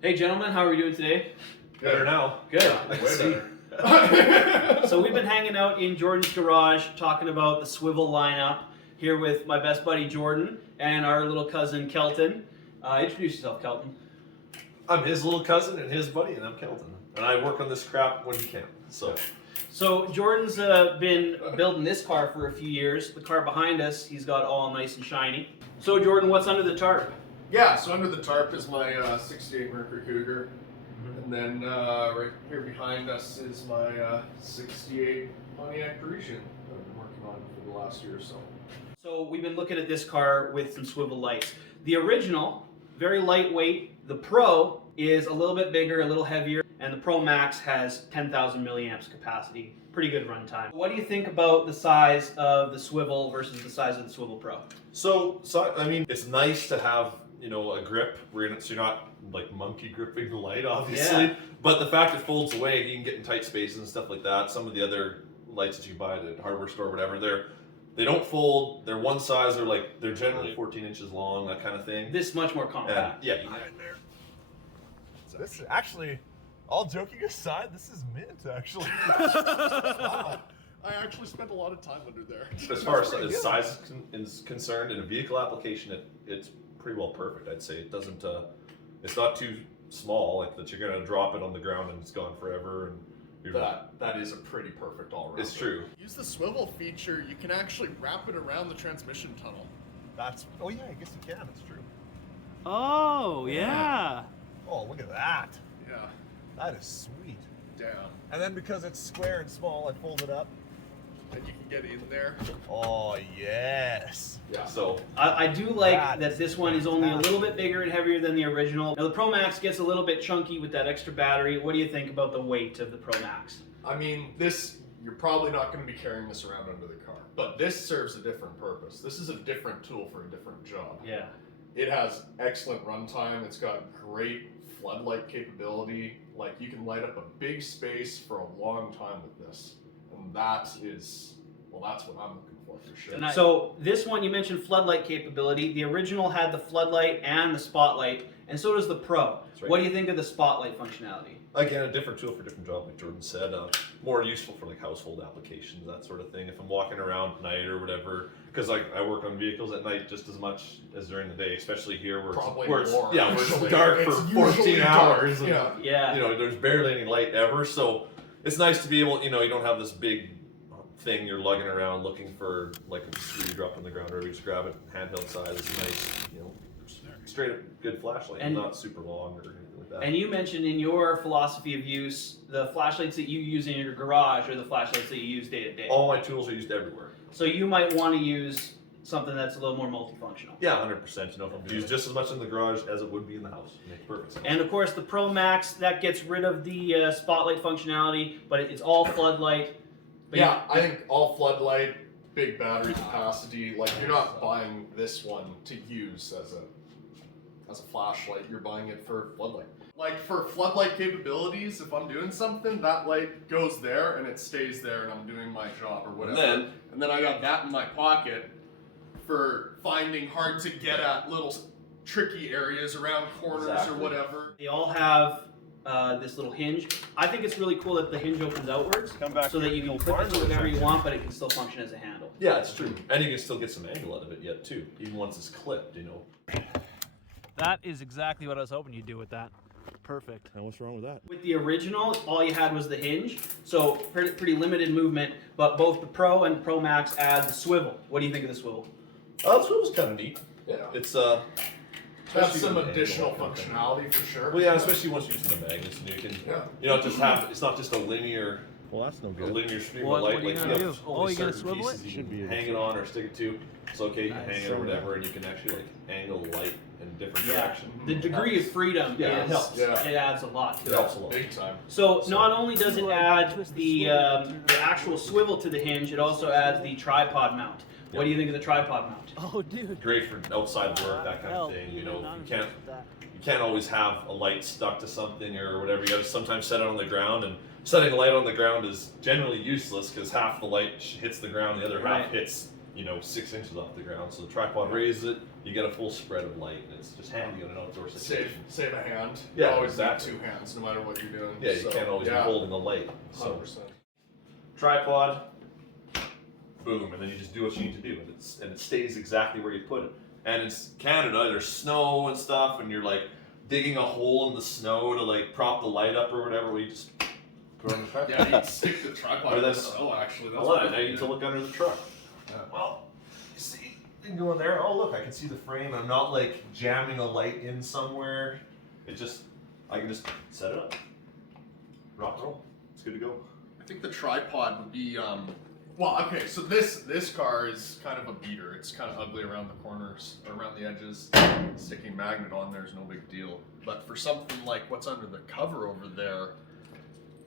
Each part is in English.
Hey gentlemen, how are we doing today? Better now. Good. Way better. So we've been hanging out in Jordan's garage talking about the swivel lineup here with my best buddy Jordan and our little cousin Kelton. Introduce yourself, Kelton. I'm his little cousin and his buddy, and I'm Kelton. And I work on this crap when he can. So Jordan's been building this car for a few years. The car behind us, he's got all nice and shiny. So Jordan, what's under the tarp? Yeah, so under the tarp is my 68 Mercury Cougar. And then right here behind us is my 68 Pontiac Parisian that I've been working on for the last year or so. So we've been looking at this car with some swivel lights. The original, very lightweight. The Pro is a little bit bigger, a little heavier, and the Pro Max has 10,000 milliamps capacity. Pretty good runtime. What do you think about the size of the swivel versus the size of the Swivel Pro? So I mean, it's nice to have, a grip where so you're not like monkey gripping the light, obviously. Yeah. But the fact it folds away, you can get in tight spaces and stuff like that. Some of the other lights that you buy at a hardware store or whatever, they don't fold. They're one size. They're generally 14 inches long, that kind of thing. This is much more And, compact. yeah. So this is actually, all joking aside, this is mint actually. Wow. I actually spent a lot of time under there. As far as pretty good. size is concerned, in a vehicle application, it's pretty well perfect. I'd say it doesn't. It's not too small, like that you're gonna drop it on the ground and it's gone forever. And you're That is a pretty perfect all-around. It's true. Use the swivel feature, you can actually wrap it around the transmission tunnel. Oh yeah, I guess you can, it's true. Oh, yeah. Oh, look at that. Yeah, That is sweet. damn. And then because it's square and small, I fold it up. And you can get in there. Oh, yes. Yeah. So I do like That that is this one is only a little bit bigger and heavier than the original. Now the Pro Max gets a little bit chunky with that extra battery. What do you think about the weight of the Pro Max? I mean, you're probably not going to be carrying this around under the car. But this serves a different purpose. This is a different tool for a different job. Yeah. It has excellent runtime. It's got great floodlight capability. Like, you can light up a big space for a long time with this. And that's what I'm looking for sure. So this one, you mentioned floodlight capability. The original had the floodlight and the spotlight, and so does the Pro. That's right. What do you think of the spotlight functionality? again, a different tool for different job, like Jordan said. More useful for like household applications, that sort of thing. If I'm walking around at night or whatever, because like I work on vehicles at night just as much as during the day, especially here where Probably where more, where it's actually. dark It's for usually 14 dark, hours. And, yeah. Yeah. there's barely any light ever, so it's nice to be able, you don't have this big thing you're lugging around looking for, like a screw dropped on the ground, or you just grab it handheld size. It's a nice, straight up good flashlight, And- not super long or anything like that. And you mentioned in your philosophy of use, the flashlights that you use in your garage are the flashlights that you use day to day. All my tools are used everywhere. So you might want to use something that's a little more multifunctional. Yeah, 100%. If I'm used just as much in the garage as it would be in the house. It makes perfect sense. And of course, the Pro Max, that gets rid of the spotlight functionality, but it's all floodlight. But Yeah, I think all floodlight, big battery capacity. Like, you're not buying this one to use as a flashlight. You're buying it for floodlight. Like, for floodlight capabilities, if I'm doing something, that light goes there and it stays there, and I'm doing my job or whatever. And then I got that in my pocket for finding hard to get at little tricky areas around corners Exactly. or whatever. they all have this little hinge. I think it's really cool that the hinge opens outwards Come back so that here. you can clip it to whatever you want, but it can still function as a handle. Yeah, it's true. And you can still get some angle out of it yet, too. Even once it's clipped, That is exactly what I was hoping you'd do with that. Perfect. And what's wrong with that? With the original, all you had was the hinge, so pretty limited movement, but both the Pro and Pro Max add the swivel. What do you think of the swivel? Oh, this one was kind of neat. Yeah. It's, Have especially some with the additional handle, that kind of thing. functionality for sure. Well, yeah, especially once using the magnets, and you can, Yeah. just have, it's not just a linear Well, that's no stream What- of light. what are you like gonna have do? only Oh, you're gonna certain swivel it? pieces you Should can be able hang to. it on or stick it to. It's okay, you can Nice. hang it or whatever, and you can actually like angle light in different Yeah. directions. The degree of freedom Yeah, it is, helps. Yeah. it adds a lot to It it. helps a lot. Big time. So not only does it add the actual swivel to the hinge, it also adds the tripod mount. What do you think of the tripod mount? Oh, dude. Great for outside work, that kind of thing. You can't always have a light stuck to something or whatever. You got to sometimes set it on the ground, and setting a light on the ground is generally useless because half the light hits the ground, the other Right. half hits 6 inches off the ground. So the tripod raises it, you get a full spread of light, and it's just handy in an outdoor situation. Save a hand. Yeah, you always exactly. need 2 hands, no matter what you're doing. Yeah, you So, can't always be holding the light. So 100%. tripod, boom, and then you just do what you need to do, and it stays exactly where you put it. And it's Canada, there's snow and stuff, and you're like digging a hole in the snow to like prop the light up or whatever. We just put it on the tripod. Yeah, you can stick the tripod Or in the that's- snow. Actually, I that's love what it. Now you get to look under the truck. Well, you see, you can go in there. Oh, look, I can see the frame. I'm not like jamming a light in somewhere. I can just set it up. Rock and roll. It's good to go. I think the tripod would be well, okay, so this car is kind of a beater. It's kind of ugly around the corners, or around the edges. Sticking magnet on there is no big deal. But for something like what's under the cover over there,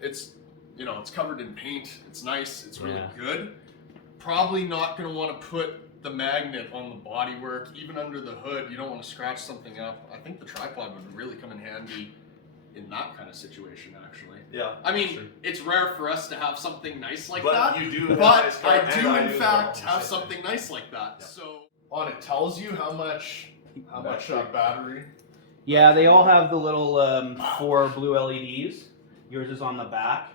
it's, you know, it's covered in paint. It's nice. It's really good. Probably not going to want to put the magnet on the bodywork, even under the hood. You don't want to scratch something up. I think the tripod would really come in handy in that kind of situation, actually. Yeah. I mean, it's rare for us to have something nice like But that. you do have a But nice car, I and do, I in do as fact, well. have something nice like that. Yeah. So on it tells you how much battery. Yeah, they all have the little 4 blue LEDs. Yours is on the back.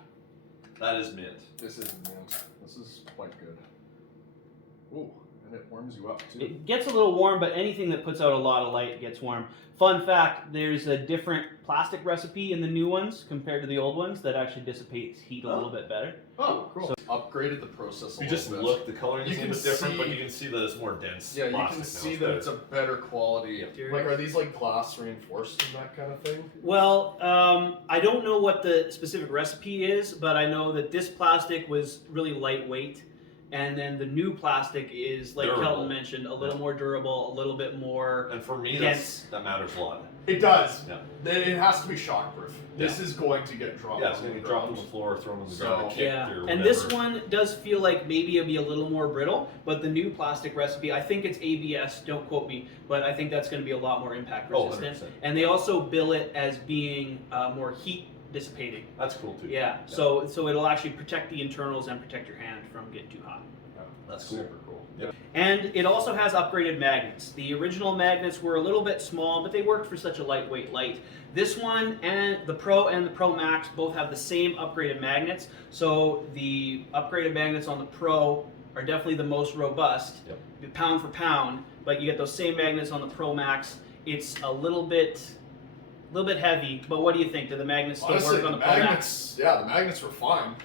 That is mint. This is mint. This is quite good. Ooh, and it warms you up too. It gets a little warm, but anything that puts out a lot of light gets warm. Fun fact, there's a different plastic recipe in the new ones compared to the old ones that actually dissipates heat a little bit better. Oh, cool. Upgraded the process a You little just bit. look, the coloring is a You little bit can different, but see- you can see that it's more dense. Yeah, you plastic can now, see that better. it's a better quality. Material. Like, are these like glass reinforced and that kind of thing? Well, I don't know what the specific recipe is, but I know that this plastic was really lightweight, and then the new plastic is, like Durable. Kelton mentioned, a little more durable, a little bit more. And for me, dense. that matters a lot. It does. Yeah. It has to be shockproof. This Yeah. is going to get dropped. Yeah, it's on going to the be dropped on ground. the floor, thrown on the So- ground, kicked Yeah, or and whatever. this one does feel like maybe it'll be a little more brittle, but the new plastic recipe, I think it's ABS, don't quote me, but I think that's going to be a lot more impact Oh, resistant. 100%. And they also bill it as being more heat dissipating. That's cool too. Yeah, so it'll actually protect the internals and protect your hand from getting too hot. That's cool. Super cool. Yeah. And it also has upgraded magnets. The original magnets were a little bit small, but they worked for such a lightweight light. This one and the Pro Max both have the same upgraded magnets. So the upgraded magnets on the Pro are definitely the most robust, pound for pound. But you get those same magnets on the Pro Max. It's a little bit heavy. But what do you think? Do the magnets still Honestly, work on the the Pro Max? magnets, yeah, the magnets were fine.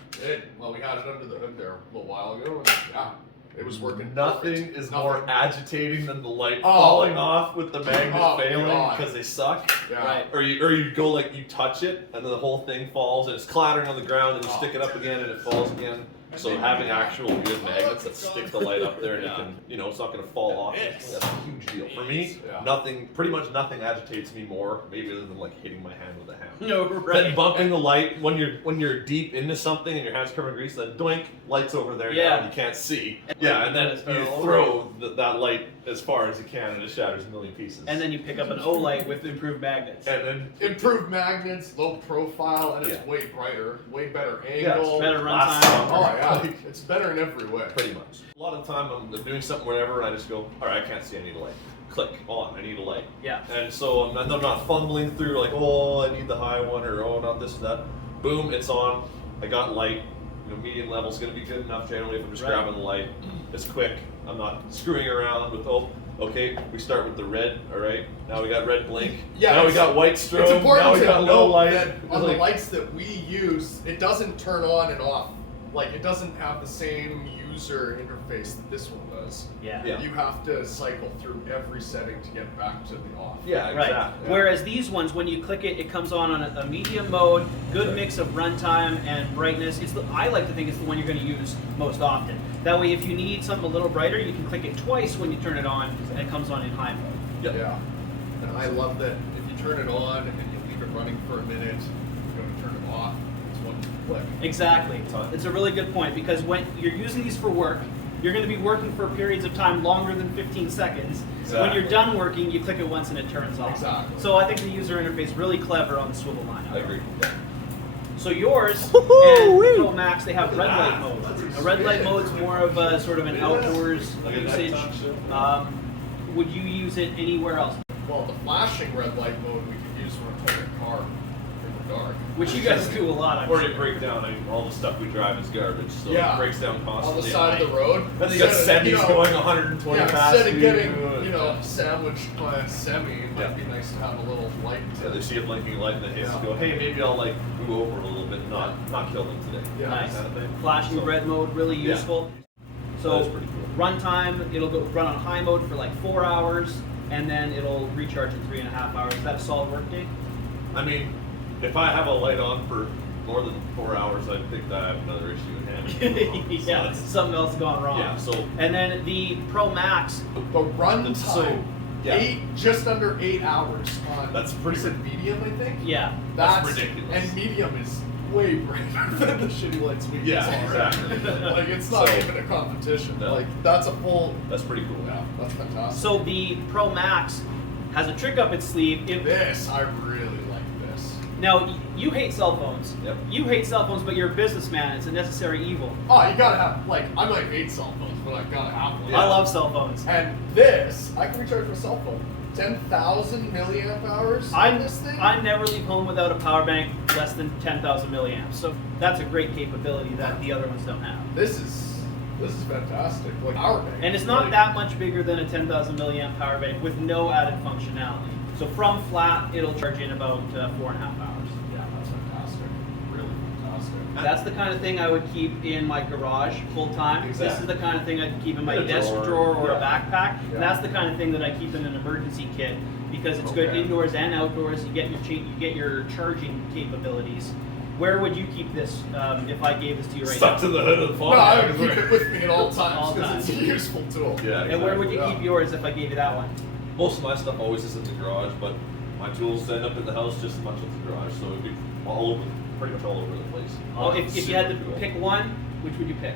Well, we had it under the hood there a little while ago, and yeah, it was working. Nothing perfect. is Nothing. more agitating than the light Oh. falling off with the magnet Oh, failing God. because they suck. Yeah. Right. Or you go like you touch it and then the whole thing falls and it's clattering on the ground and you Oh. stick it up again and it falls again. So having actual good magnets that stick the light up there and you can, it's not going to fall off. Yes. That's a huge deal. For me, Yeah. pretty much nothing agitates me more, maybe other than like hitting my hand with a hammer. No, Then right. bumping the light when you're deep into something and your hand's covered in grease, then doink, light's over there now Yeah. and you can't see. Yeah, and then you throw that light as far as you can and it shatters a million pieces. And then you pick up an O-light with improved magnets. and then Improved magnets, low profile, and it's Yeah. way brighter, way better Yeah, angle. it's better lasts runtime. Oh longer. yeah, it's better in every way. Pretty much. A lot of the time I'm doing something, whatever, and I just go, all right, I can't see, I need a light. Click on, I need a light. Yeah. And so I'm not fumbling through like, oh, I need the high one, or oh, not this or that. Boom, it's on. I got light. Medium level's gonna be good enough generally if I'm just Right. grabbing the light. It's quick. I'm not screwing around with, okay, we start with the red, all right? Now we got red blink. Yeah, Now we it's- got white strobe. It's important Now we to got low note light. that It's on the like- lights that we use, it doesn't turn on and off. Like, it doesn't have the same user interface that this one does. Yeah. Yeah. You have to cycle through every setting to get back to the off. Yeah, Right. exactly. Whereas these ones, when you click it, it comes on a medium mode, good mix of runtime and brightness. I like to think it's the one you're going to use most often. That way, if you need something a little brighter, you can click it twice when you turn it on, and it comes on in high mode. Yep. Yeah. And I love that if you turn it on and you leave it running for a minute, you go to turn it off, it's one click. Exactly. It's a really good point because when you're using these for work, you're going to be working for periods of time longer than 15 seconds. When you're Exactly. done working, you click it once and it turns off. Exactly. So I think the user interface really clever on the swivel line. I agree. Yeah. So yours and the Pro Max, they have red light mode. A red light mode is more of a sort of an outdoors Like a usage. nighttime show. would you use it anywhere else? Well, the flashing red light mode we could use when we're towing a car in the dark. Which you guys do a lot, I'm Or sure. you break down, all the stuff we drive is garbage, so Yeah. it breaks down constantly. On the at side of night. the road. Then you got Instead of, semis going 120 Yeah, past instead of you. getting, sandwiched by a semi, it might Yeah. be nice to have a little light. Yeah, they see a blinking light and it hits Yeah. and go, hey, maybe I'll like move over a little bit and not kill them today. Yeah. Nice. Kind of thing. Flashing So, red mode, really Yeah. useful. That So is pretty cool. runtime, it'll go run on high mode for like 4 hours, and then it'll recharge in 3.5 hours. Is that a solid workday? I mean, if I have a light on for more than 4 hours, I think that I have another issue in hand. Yeah, So it's- something else gone wrong. yeah, so And then the Pro Max, The run time, so- yeah. just under 8 hours on. That's pretty is it medium, I think. yeah. That's ridiculous. And medium is way brighter than the shitty lights we use Yeah, already. exactly. Like it's not So- even a competition. No. Like that's a full. that's pretty cool. Yeah, that's fantastic. So the Pro Max has a trick up its sleeve. This I really like this. Now, you hate cell phones. Yep. You hate cell phones, but you're a businessman. It's a necessary evil. Oh, you gotta have like I might hate cell phones, but I gotta have one. Yeah. I love cell phones. And this I can recharge my cell phone. 10,000 milliamp hours on this thing. I never leave home without a power bank less than 10,000 milliamps. So that's a great capability that the other ones don't have. This is fantastic. Like power bank. And it's not like, that much bigger than a 10,000 milliamp power bank with no added functionality. So from flat, it'll charge in about 4.5 hours. Yeah, that's fantastic. Really fantastic. That's the kind of thing I would keep in my garage full time. This is Exactly. the kind of thing I'd keep in my In a desk drawer. drawer or a Yeah. backpack. Yeah. And that's the kind of thing that I keep in an emergency kit because it's good Okay. indoors and outdoors. You get your charging capabilities. Where would you keep this if I gave this to you right Stuck now? to the hood of the phone. No, I would keep it with me at all All times because it's a times. useful tool. Yeah, And where would you Yeah. keep yours if I gave you that one? Most of my stuff always is in the garage, but my tools end up in the house just as much as the garage, so it'd be all over, pretty much all over the place. Oh, if you had to Super cool. pick one, which would you pick?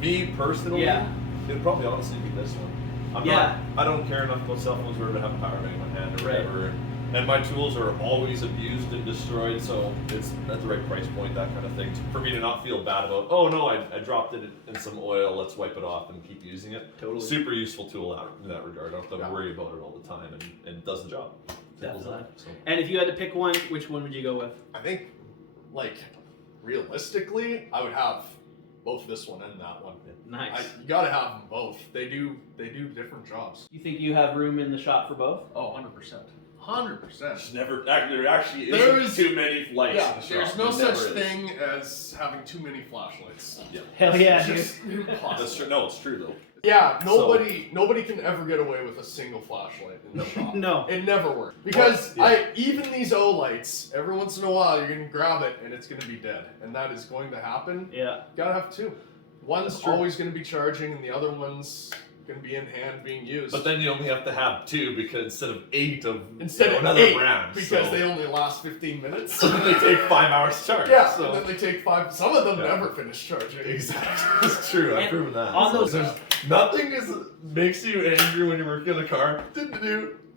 Me personally, Yeah. it'd probably honestly be this one. Yeah. I don't care enough about cell phones where to have a power bank in my hand or Right. whatever. And my tools are always abused and destroyed, so it's at the right price point, that kind of thing. For me to not feel bad about, oh no, I dropped it in some oil, let's wipe it off and keep using it. Totally. Super useful tool in that regard. I don't have to Yeah. worry about it all the time, and it does the job. Simple as Definitely. that, so. And if you had to pick one, which one would you go with? I think, like, realistically, I would have both this one and that one. Nice. You gotta have them both. They do different jobs. You think you have room in the shop for both? Oh, 100%. 100%. There's never, there actually There isn't is- too many lights Yeah, in the shop. there's no There such never is. thing as having too many flashlights. Yeah. Hell yeah, It's dude. just impossible. That's true. No, it's true though. Yeah, nobody can ever get away with a single flashlight in the shop. No. It never works. Because Well, yeah. even these O lights, every once in a while you're gonna grab it and it's gonna be dead. And that is going to happen. Yeah. Gotta have two. One's That's true. always gonna be charging and the other one's gonna be in hand being used. But then you only have to have two because instead of 8 of instead of another 8, brand, because so, they only last 15 minutes. so then they take 5 hours to charge. Yeah, so. and then they take 5. Some of them Yeah. never finish charging. Exactly. It's true. I've And proven that. on So those- there's nothing makes you angry when you're working in a car.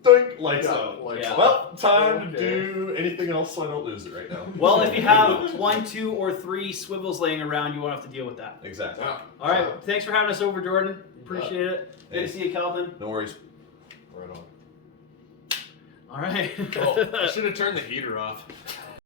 Doink, lights Yeah, out. lights Yeah. out. Well, time to Okay. do anything else so I don't lose it right now. Well, if you have 1, 2, or 3 swivels laying around, you won't have to deal with that. Exactly. Yeah. All right. Thanks for having us over, Jordan. Appreciate it. Good Hey. to see you, Calvin. No worries. Right on. All right. Oh, I should have turned the heater off.